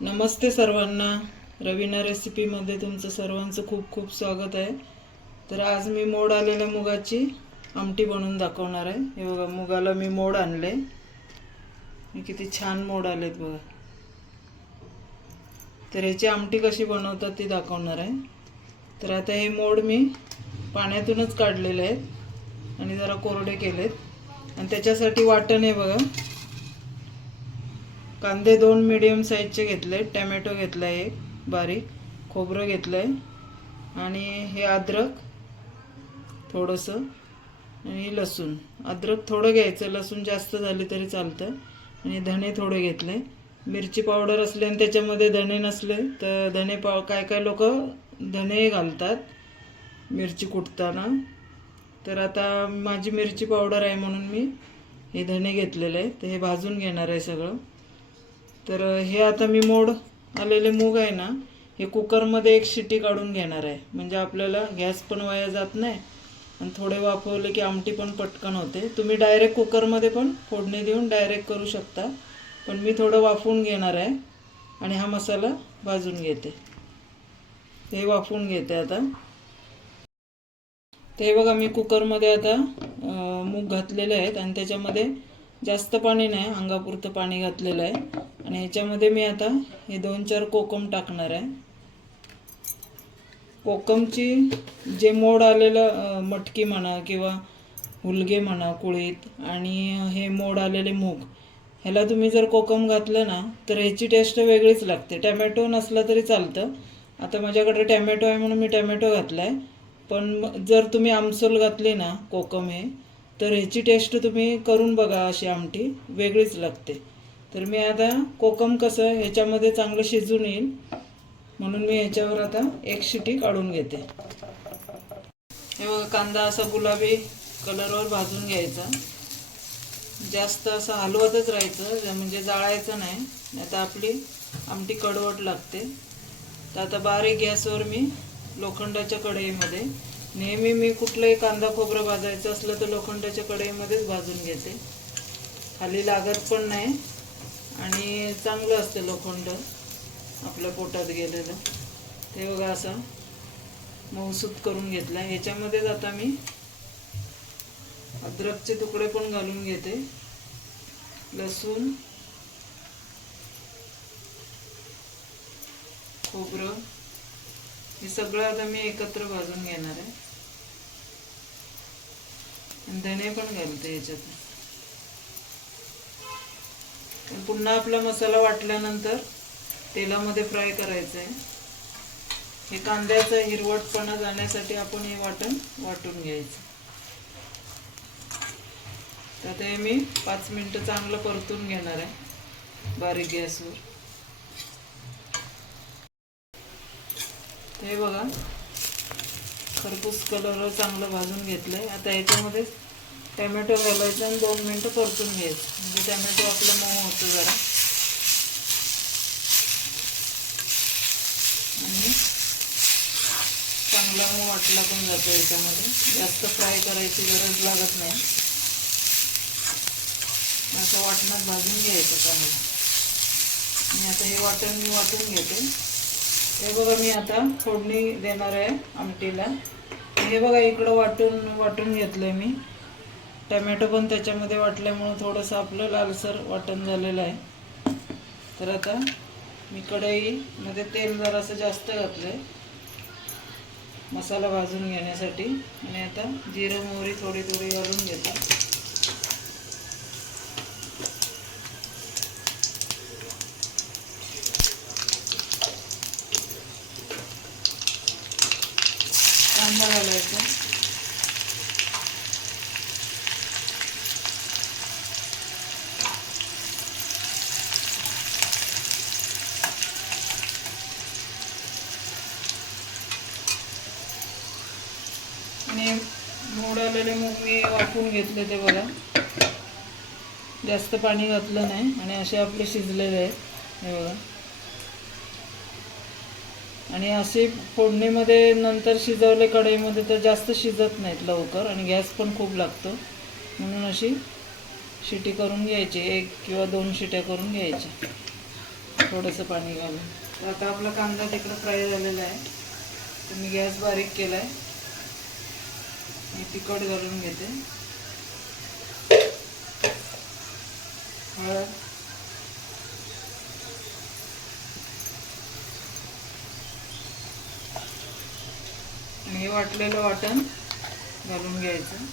नमस्ते सर्वांना. रवीना रेसिपीमध्ये तुमचं सर्वांचं खूप खूप स्वागत आहे. तर आज मी मोड आलेल्या मुगाची आमटी बनवून दाखवणार आहे. हे बघा मुगाला मी मोड आणले. किती छान मोड आलेत बघा. तर याची आमटी कशी बनवतात ती दाखवणार आहे. तर आता हे मोड मी पाण्यातूनच काढलेले आहेत आणि जरा कोरडे केलेत. आणि त्याच्यासाठी वाटण आहे बघा. कांदे दोन मिडियम साईजचे घेतले टॅमॅटो घेतला एक बारीक खोबरं घेतलं आहे आणि हे अद्रक थोडंसं आणि लसूण. अद्रक थोडं घ्यायचं लसूण जास्त झाले तरी चालतं. आणि धणे थोडे घेतले. मिरची पावडर असले आणि त्याच्यामध्ये धणे नसले तर धणे पाव काय काय लोक धणे घालतात मिरची कुटताना. तर आता माझी मिरची पावडर आहे म्हणून मी हे धणे घेतलेले आहे. तर हे भाजून घेणार आहे सगळं. तर हे आता मी मोड आलेले मूग आहे ना हे कुकरमध्ये एक शिटी काढून घेणार आहे. म्हणजे आपल्याला गॅस पण वाया जात नाही आणि थोडे वाफवले की आमटी पण पटकन होते. तुम्ही डायरेक्ट कुकरमध्ये पण फोडणी देऊन डायरेक्ट करू शकता. पण मी थोडं वाफवून घेणार आहे आणि हा मसाला भाजून घेते. हे वाफवून घेते आता. ते बघा मी कुकरमध्ये आता मूग घातलेले आहेत आणि त्याच्यामध्ये जास्त पाणी नाही अंगापुरतं पाणी घातलेलं आहे. आणि ह्याच्यामध्ये मी आता हे दोन चार कोकम टाकणार आहे. कोकमची जे मोड आलेलं मटकी म्हणा किंवा हुलगे म्हणा कुळीत आणि हे मोड आलेले मूग ह्याला तुम्ही जर कोकम घातलं ना तर ह्याची टेस्ट वेगळीच लागते. टॅमॅटो नसला तरी चालतं. आता माझ्याकडे टॅमॅटो आहे म्हणून मी टॅमॅटो घातला आहे पण जर तुम्ही आमसोल घातली ना कोकम हे तर ह्याची टेस्ट तुम्ही करून बघा अशी आमटी वेगळीच लागते. तर मी आता कोकम कसं ह्याच्यामध्ये चांगलं शिजून येईल म्हणून मी ह्याच्यावर आता एक शिटी काढून घेते. हे बघा कांदा असा गुलाबी कलरवर भाजून घ्यायचा. जास्त असं हलवतच राहायचं म्हणजे जाळायचं नाही. नाही तर आपली आमटी कडवट लागते. तर आता बारीक गॅसवर मी लोखंडाच्या कढईमध्ये नेहमी मी कुठलंही कांदा खोबरं भाजायचं असलं तर लोखंडाच्या कढईमध्येच भाजून घेते. खाली लागत पण नाही. आणि चांगलं असतं लोखंड. आपल्या पोटात गेलेलं. ते बघा असं मऊसूत करून घेतला. ह्याच्यामध्येच आता मी अद्रकचे तुकडे पण घालून घेते. लसूण खोबरं हे सगळं आता मी एकत्र भाजून घेणार आहे. आणि धणे पण घालते ह्याच्यात पुन्हा आपला मसाला वाटल्यानंतर तेलामध्ये फ्राय करायचं आहे हे कांद्याचा हिरवटपणा जाण्यासाठी आपण हे वाटण वाटून घ्यायचं. तर ते मी पाच मिनटं चांगलं परतून घेणार आहे बारीक गॅसवर. ते बघा खरपूस कलर चांगलं भाजून घेतलंय. आता याच्यामध्ये टॅमॅटो घालायचं आणि दोन मिनटं परतून घ्यायचं. म्हणजे टॅमॅटो आपलं मऊ होतं जरा. आणि चांगला मऊ वाटला पण जातो याच्यामध्ये. जास्त फ्राय करायची गरज लागत नाही. असं वाटणात भाजून घ्यायचं चांगलं. आणि आता हे वाटण मी वाटून घेते. हे बघा मी आता फोडणी देणार आहे आमटीला. हे बघा इकडं वाटून वाटून घेतलंय मी. टमॅटो पण त्याच्यामध्ये वाटल्यामुळं थोडंसं आपलं लालसर वाटण झालेलं आहे. तर आता मी कढईमध्ये तेल जरासं जास्त घातलंय. मसाला भाजून घेण्यासाठी. आणि आता जिरं मोहरी थोडी थोडी घालून घेतो. कांदा घालायचा. आणि मोड आलेले मूग मी वाकून घेतले ते बघा. जास्त पाणी घातलं नाही आणि असे आपले शिजलेले आहेत. हे बघा. आणि असे फोडणीमध्ये नंतर शिजवले कढईमध्ये तर जास्त शिजत नाहीत लवकर आणि गॅस पण खूप लागतो. म्हणून अशी शिटी करून घ्यायची एक किंवा दोन शिट्या करून घ्यायच्या थोडंसं पाणी घालून. तर आता आपला कांदा तिकडं फ्राय झालेला आहे. तर मी गॅस बारीक केला आहे मी तिखट घालून घेते. हळद. आणि हे वाटलेलं वाटण घालून घ्यायचं.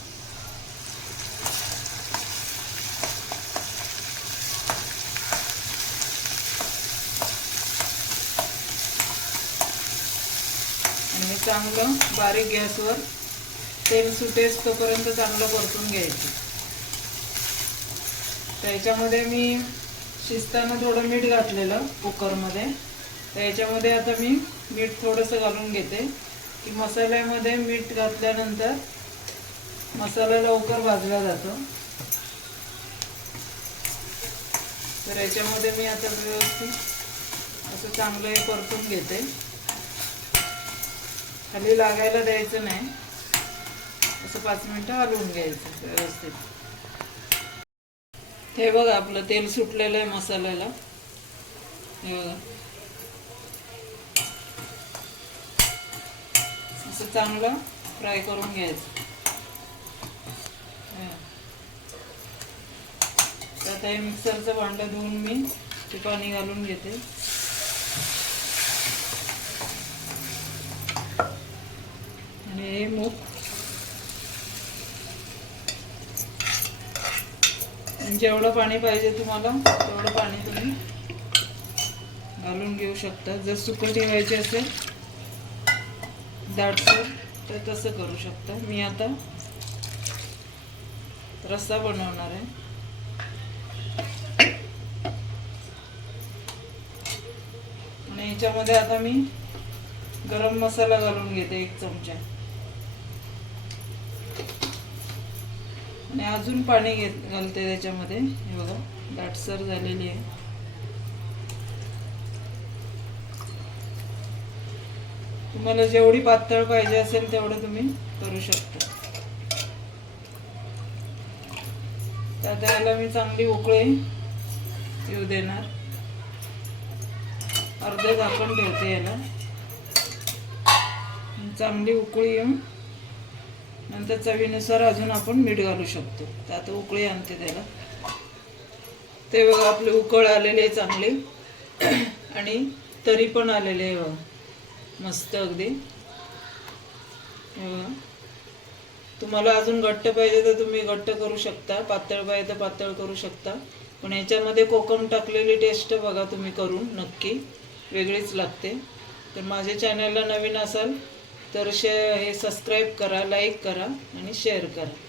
आणि चांगलं बारीक गॅसवर तेल सुटेस तोपर्यंत चांगलं परतून घ्यायचं. तर याच्यामध्ये मी शिजताना थोडं मीठ घातलेलं कुकरमध्ये. तर याच्यामध्ये आता मी मीठ थोडंसं घालून घेते. की मसाल्यामध्ये मीठ घातल्यानंतर मसाला लवकर भाजला जातो. तर याच्यामध्ये मी आता व्यवस्थित असं चांगलं हे परतून घेते. खाली लागायला द्यायचं नाही. असं पाच मिनटं हलवून घ्यायचं व्यवस्थित. हे बघा आपलं तेल सुटलेलं आहे मसाल्याला. हे बघा. असं चांगलं फ्राय करून घ्यायचं. आता हे मिक्सरचं भांडं धुवून मी ते पाणी घालून घेते. आणि हे मूग जेवढं पाणी पाहिजे तुम्हाला तेवढं पाणी तुम्ही घालून घेऊ शकता. जर सुकं ठेवायचे असेल दाटसर तर तसं करू शकता. मी आता रस्सा बनवणार आहे. आणि याच्यामध्ये आता मी गरम मसाला घालून घेते एक चमचा. आणि अजून पाणी घेत घालते त्याच्यामध्ये. हे बघा दाटसर झालेली आहे. तुम्हाला जेवढी पातळ पाहिजे असेल तेवढं तुम्ही करू शकता. तर त्याला मी चांगली उकळी येऊ देणार. अर्धे झाकण ठेवते याला. चांगली उकळी येऊन नंतर चवीनुसार अजून आपण मीठ घालू शकतो. तर आता उकळी आणते त्याला. ते बघा आपले उकळ आलेले आहे चांगले. आणि तरी पण आलेले आहे बघा. मस्त अगदी. बघा. तुम्हाला अजून घट्ट पाहिजे तर तुम्ही घट्ट करू शकता. पातळ पाहिजे तर पातळ करू शकता. पण याच्यामध्ये कोकम टाकलेली टेस्ट बघा तुम्ही करून. नक्की. वेगळीच लागते. तर माझ्या चॅनलला नवीन असाल तर शे हे सबस्क्राईब करा लाईक करा आणि शेअर करा.